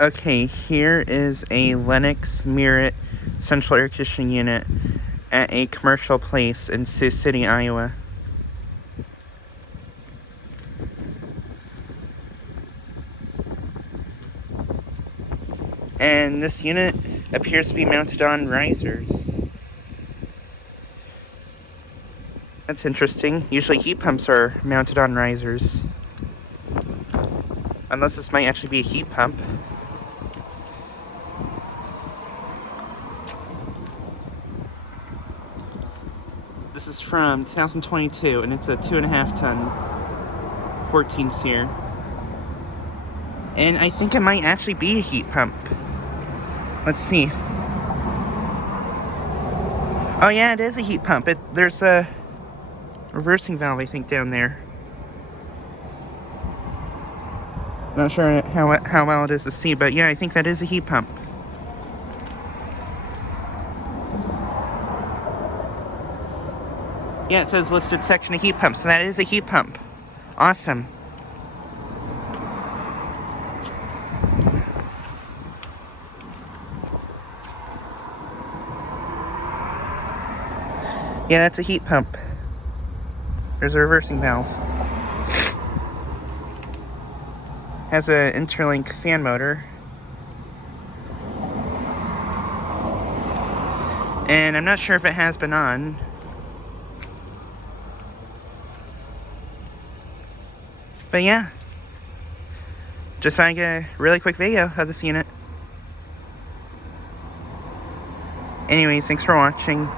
Okay, here is a Lennox Merit central air conditioning unit at a commercial place in Sioux City, Iowa. And this unit appears to be mounted on risers. That's interesting. Usually heat pumps are mounted on risers. Unless this might actually be a heat pump. This is from 2022, and it's a 2.5 ton 14 SEER. And I think it might actually be a heat pump. Let's see. Oh yeah, it is a heat pump. There's a reversing valve, I think, down there. Not sure how well it is to see, but yeah, I think that is a heat pump. Yeah, it says listed section of heat pump, so that is a heat pump. Awesome. Yeah, that's a heat pump. There's a reversing valve. Has an interlink fan motor. And I'm not sure if it has been on. But yeah. Just like a really quick video of this unit. Anyways, thanks for watching.